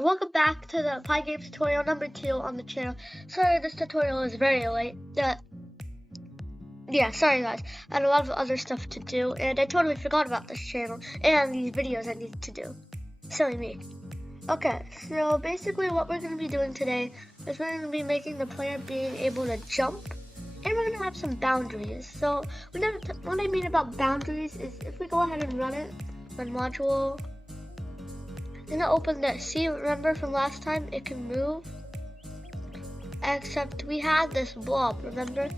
welcome back to the Pygame tutorial number 2 on the channel. Sorry this tutorial is very late. Sorry guys. I had a lot of other stuff to do and I totally forgot about this channel and these videos I need to do. Silly me. Okay, so basically what we're going to be doing today is we're going to be making the player being able to jump, and we're going to have some boundaries. So what I mean about boundaries is if we go ahead and run it, run module, gonna open this. See, remember from last time it can move, except we had this blob. Remember,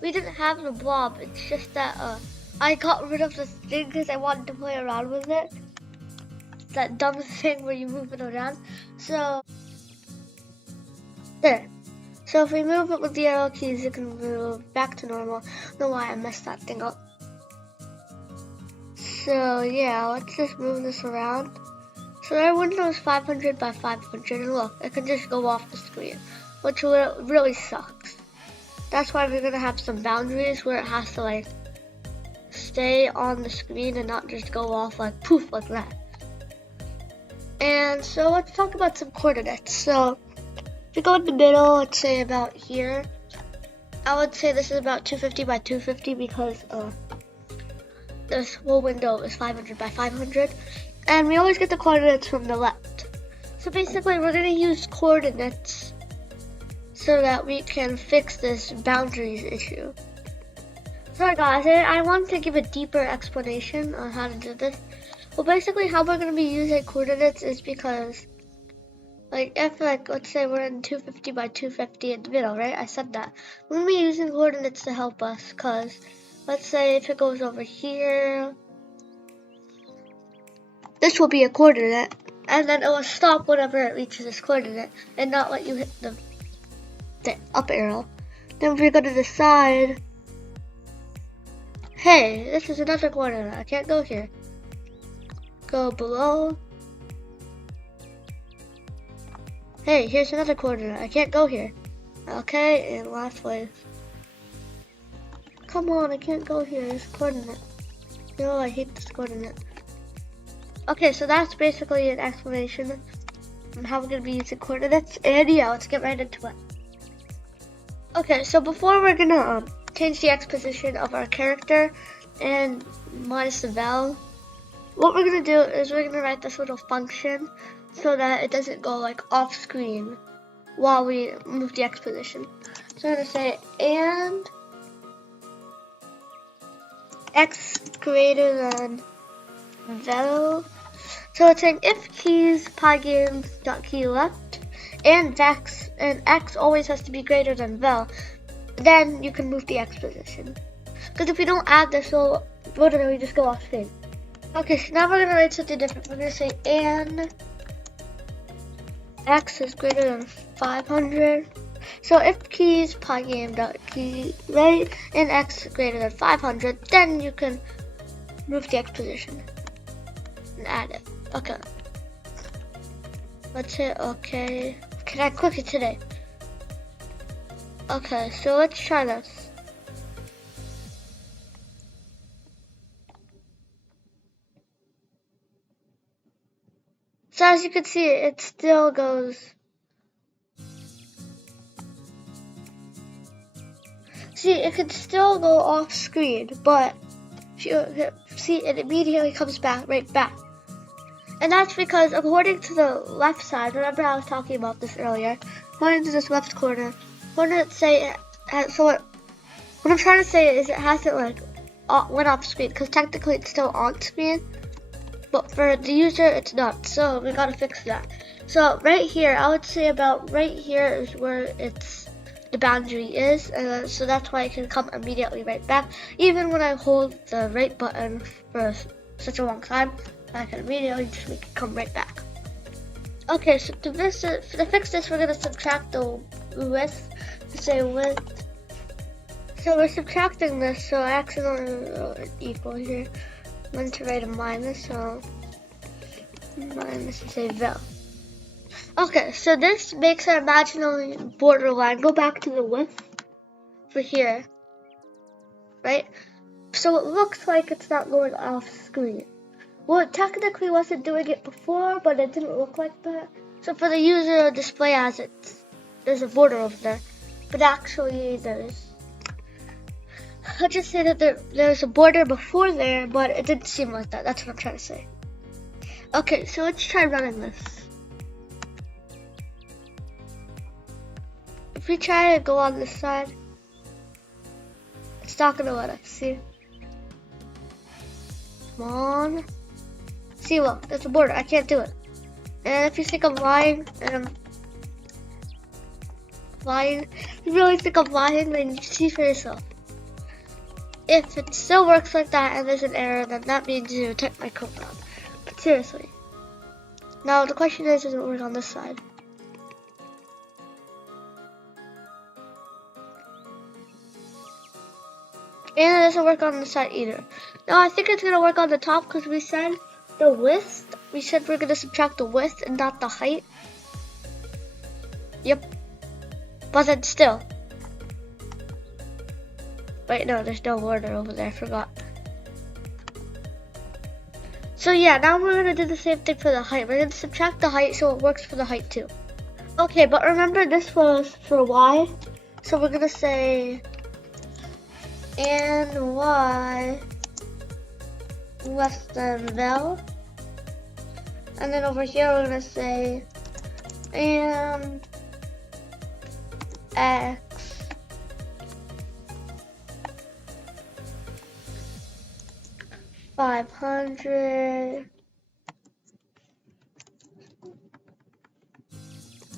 we didn't have the blob. It's just that I got rid of this thing because I wanted to play around with it. That dumb thing where you move it around. So there. So if we move it with the arrow keys, it can move back to normal. I don't know why I messed that thing up. So yeah, let's just move this around. So our window is 500 by 500, and look, it can just go off the screen, which really sucks. That's why we're gonna have some boundaries where it has to like stay on the screen and not just go off like poof like that. And so let's talk about some coordinates. So if you go in the middle, let's say about here, I would say this is about 250 by 250 because this whole window is 500 by 500. And we always get the coordinates from the left. So basically we're going to use coordinates so that we can fix this boundaries issue. Sorry guys, I want to give a deeper explanation on how to do this. Well, basically how we're going to be using coordinates is because, like, if let's say we're in 250 by 250 in the middle, right? I said that. We're going to be using coordinates to help us because, let's say if it goes over here, this will be a coordinate, and then it will stop whenever it reaches this coordinate, and not let you hit the up arrow. Then if we go to the side, hey, this is another coordinate, I can't go here. Go below. Hey, here's another coordinate, I can't go here. Okay, and last place. Come on, I can't go here, this coordinate. No, I hate this coordinate. Okay, so that's basically an explanation on how we're going to be using coordinates, and yeah, let's get right into it. Okay, so before we're going to change the X position of our character and minus the val, what we're going to do is we're going to write this little function so that it doesn't go like off screen while we move the X position. So we're going to say and X greater than val. So it's saying if keys pygame.key left and x always has to be greater than val, then you can move the X position. Because if we don't add this, we'll literally just go off screen. Okay, so now we're gonna write something different. We're gonna say and x is greater than 500. So if keys pygame.key right and x is greater than 500, then you can move the X position and add it. Okay. Let's hit okay. Can I click it today? Okay, so let's try this. So as you can see, it still goes. See, it can still go off screen, but if you see, it immediately comes back right back. And that's because according to the left side, remember I was talking about this earlier, according to this left corner, what I'm trying to say is it hasn't like went off screen, because technically it's still on screen, but for the user it's not, so we gotta fix that. So right here, I would say about right here is where the boundary is, so that's why it can come immediately right back. Even when I hold the right button for such a long time, I can immediately just make it come right back. Okay, so to fix this, we're going to subtract the width to say width. So we're subtracting this, so I accidentally equal here. I want to write a minus, so minus to say val. Okay, so this makes our imaginary borderline go back to the width for here, right? So it looks like it's not going off screen. Well, it technically wasn't doing it before, but it didn't look like that. So for the user display as there's a border over there, but actually I'll just say that there's a border before there, but it didn't seem like that. That's what I'm trying to say. Okay, so let's try running this. If we try to go on this side, it's not gonna let us, see? Come on. See, look, there's a border. I can't do it. And if you think I'm lying, you really think I'm lying, then you see for yourself. If it still works like that and there's an error, then that means you typed my code wrong. But seriously. Now the question is, does it work on this side? And it doesn't work on the side either. Now I think it's gonna work on the top because we said the width. We said we're gonna subtract the width and not the height. Yep. But then still. Wait, no, there's no border over there. I forgot. So yeah, now we're gonna do the same thing for the height. We're gonna subtract the height so it works for the height too. Okay, but remember this was for y. So we're gonna say and y less than vel. And then over here we're gonna say and x $500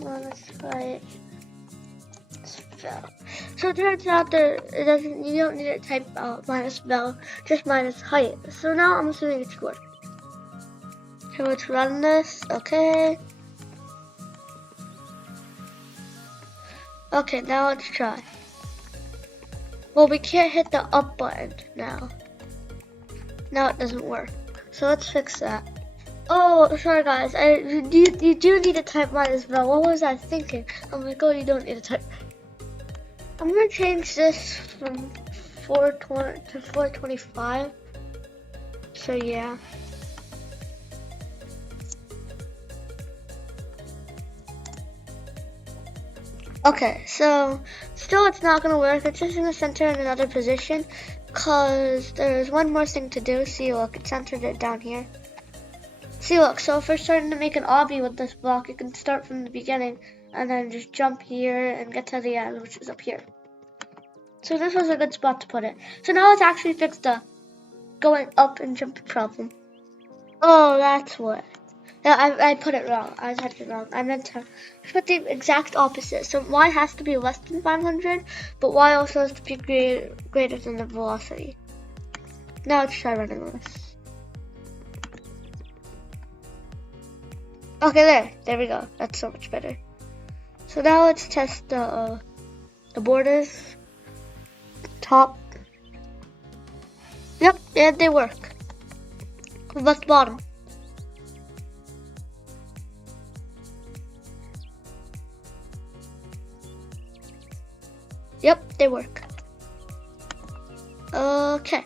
minus 5 vel. So it turns out you don't need to type out minus vel, just minus height. So now I'm assuming it should work. So let's run this. Okay, now let's try. Well, we can't hit the up button now. Now it doesn't work. So let's fix that. Oh, sorry guys. You do need to type minus vel. What was I thinking? I'm like, oh, you don't need to type. I'm gonna change this from 420 to 425. So yeah. Okay, so still it's not gonna work. It's just gonna center in another position because there's one more thing to do. See, look, it centered it down here. See, look, so if we're starting to make an obby with this block, you can start from the beginning and then just jump here and get to the end, which is up here. So this was a good spot to put it. So now let's actually fix the going up and jumping problem. Oh, that's what. Yeah, I put it wrong. I typed it wrong. I meant to put the exact opposite. So y has to be less than 500, but y also has to be greater than the velocity. Now let's try running this. Okay, there we go. That's so much better. So now let's test the borders. Top. Yep, and they work. Left bottom. Yep, they work. Okay.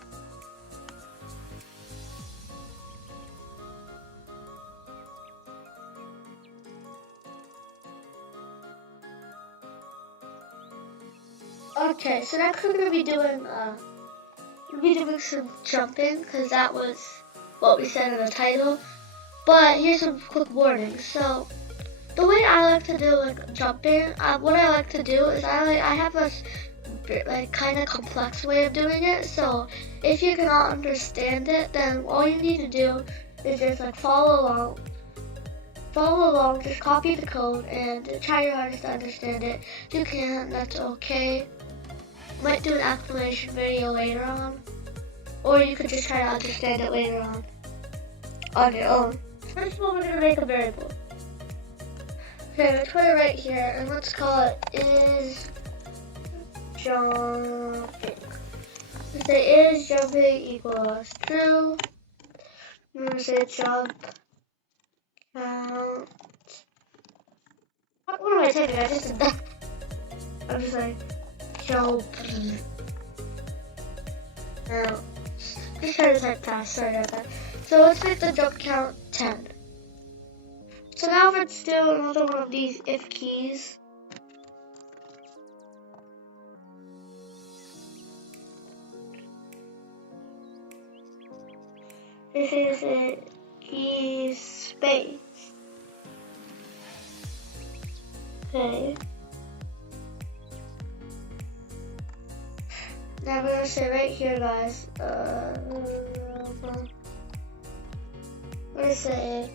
Okay, so next we're gonna be doing some jumping because that was what we said in the title. But here's some quick warnings. So the way I like to do jumping, what I like to do is I have a kind of complex way of doing it. So if you cannot understand it, then all you need to do is just follow along, just copy the code and try your hardest to understand it. If you can't, that's okay. Might do an explanation video later on, or you could just try to understand it later on your own. First of all, we're gonna make a variable. Okay, let's put it right here, and let's call it is jumping. Let's say is jumping equals true. I'm gonna say jump count. What am I saying? I just did that. I'm just like jump. Now, just try to type fast. Sorry about that. So let's make the jump count 10. So now let's do another one of these if keys. This is a key space. Okay. Now I'm gonna say right here, guys. I'm gonna say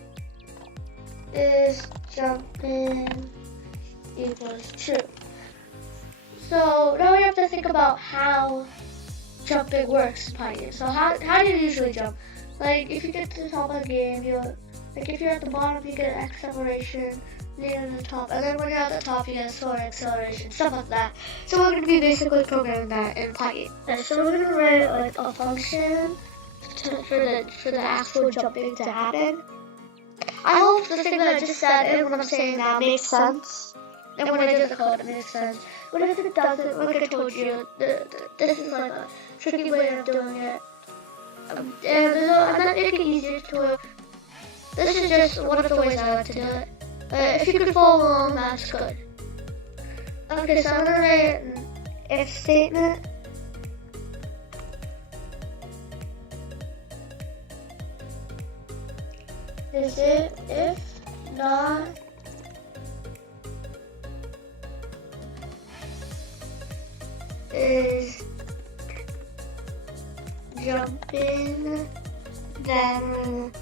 is jumping equals true. So now we have to think about how jumping works in Pygame. So how do you usually jump? Like if you get to the top of the game, like if you're at the bottom, you get acceleration. Then you're at the top, and then when you're at the top, you get slower acceleration, stuff like that. So we're gonna be basically programming that in Pygame. Okay, so we're gonna write like a function for the actual jumping to happen. I hope the thing that I just said and what I'm saying now makes sense. And when I do the code, it makes sense. But if it doesn't, like I told you, this is like a tricky way of doing it. And I'm not making it easier to it. This is just one of the ways I like to do it. If you could follow along, that's good. Okay, so I'm gonna write an if statement. Is it if not is jumping, then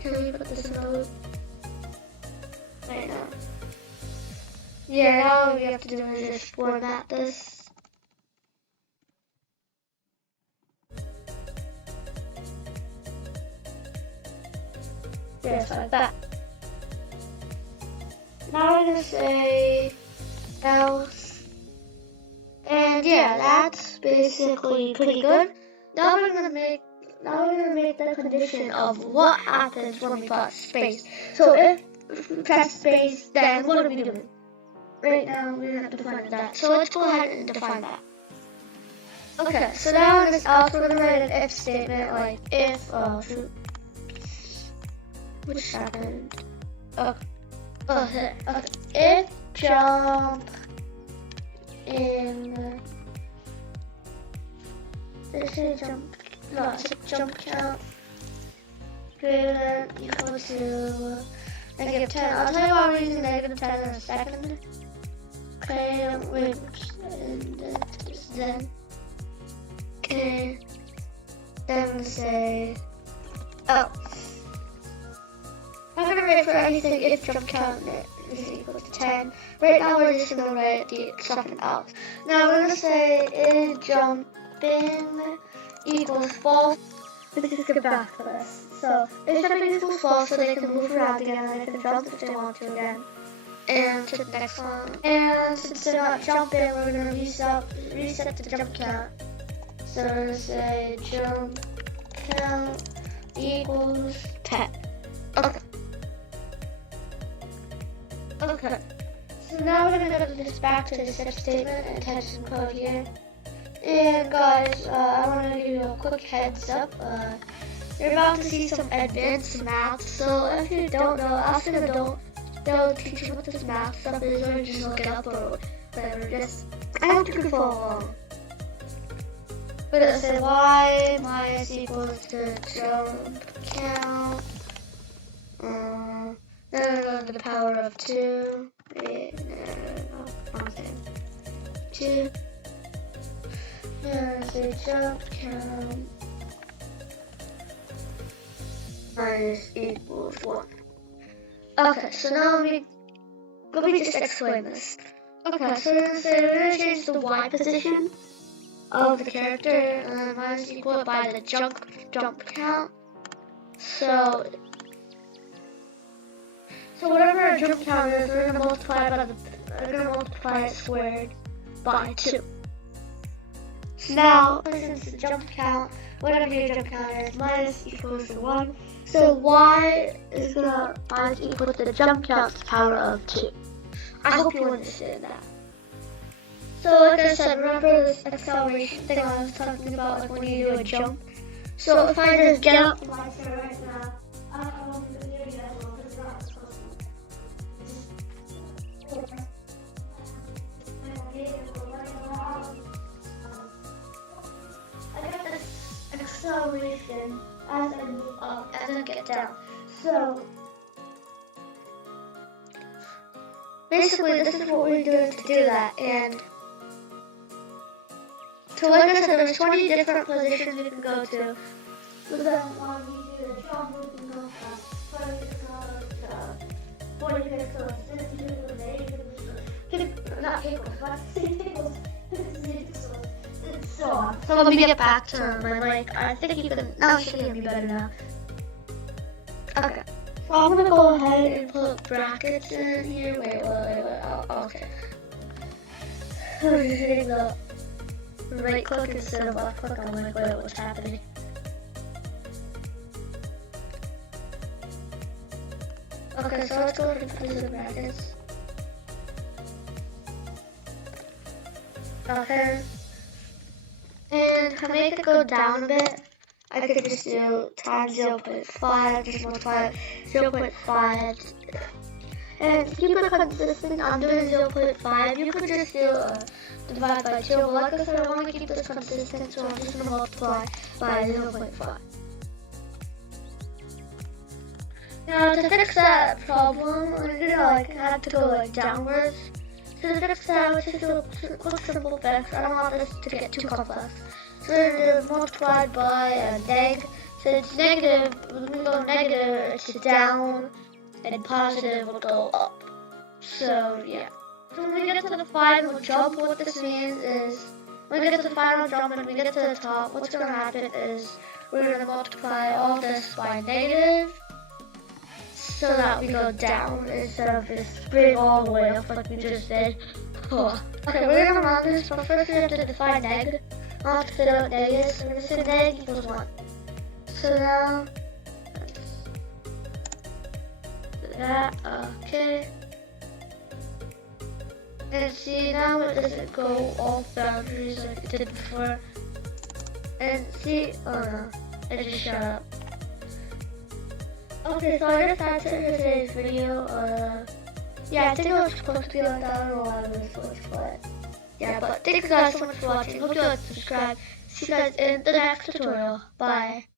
can we put this in the loop? Right now. Yeah, now all we have to do is just format this. Just like that. Now we're gonna say else. And yeah, that's basically pretty good. Now we're gonna make the condition of what happens when we press space. So if we press space, then what are we doing? Right now we're gonna define that. So let's go ahead and define that. Okay, so now in this else we're gonna write an if statement like if which happened? Okay. If jump in this is jump count greater than equal to negative 10. I'll tell you why we're using negative 10 in a second. Okay, wait, and then okay, then we say I'm gonna write for anything if jump count is equal to 10. Right now we're just gonna write the something else. Now we're gonna say is jumping equals false. Let's just get back to this. So is jumping equals false, so they can move around again and they can jump if they want to again. And to the next one. And since they're not jumping, we're gonna reset the jump count. So we're gonna say jump count equals 10. Okay. Okay. So now we're gonna go this back to this if statement and type some code here. And guys, I want to give you a quick heads up. You're about to see some advanced math. So if you don't know, ask an adult. They'll teach you what this math stuff is, or just look it up or whatever. Just I hope you can follow along. We're gonna say y minus equals to jump count. Then we're going to the power of 2. Wait, no, wrong thing. 2. Then say jump count minus equals 1. Okay, so now let me just explain this. Okay, so we're gonna change the y position of the character and then minus equal it by the jump count. So whatever our jump count is, we're gonna multiply it squared by 2. Now, since the jump count, whatever your jump count is, minus equals to 1. So y is gonna minus equal to the jump count's power of 2. I hope you understand that. So like I said, remember this acceleration thing I was talking about, like when you do a jump? So if I just get up, I get this acceleration as I move up, as I get down. So basically, this is what we're doing to do that. And so, like I said, there's 20 different positions we can go to. So then, when we do the jump, we can go from 30 pixels to 40 pixels, 60 pixels, 80 pixels, not pixels, but 60 pixels, 50 pixels, and so on. So let me get back to my mic. I think you can, now you should hear me better now. Okay. So I'm gonna go ahead and put brackets in here. Wait. Oh, okay. I'm just hitting the right click instead of left click. I'm like, wait, what's happening? Okay, so let's go ahead and put the brackets. Okay. And to make it go down a bit, I could just do times 0.5, just multiply 0.5. And to keep it consistent, I'm doing 0.5. You could just do divide by 2. But like I said, I want to keep this consistent, so I'm just going to multiply by 0.5. Now to fix that problem, I'm gonna have to go downwards. So to fix that, let's just do a quick simple fix. I don't want this to get too complex. So we're gonna multiply by a neg. So it's negative, when we go negative, it's down, and positive will go up. So yeah. So when we get to the final jump, what this means is, when we get to the final jump and we get to the top, what's gonna happen is, we're gonna multiply all this by negative, so that we go down instead of just bring all the way up like we just did. Okay, we're gonna run this, but first we have to define neg. I'll have to figure out what neg is. So we're gonna say neg equals 1. So now, that, okay. And see, now it doesn't go off boundaries like it did before. And see, oh no, it just shut up. Okay, so I guess that's it for today's video. Yeah, I think it was supposed to be like that. I don't know why it was switched, but yeah, but thank you guys so much for watching. Hope you like, subscribe. See you guys in the next tutorial. Bye.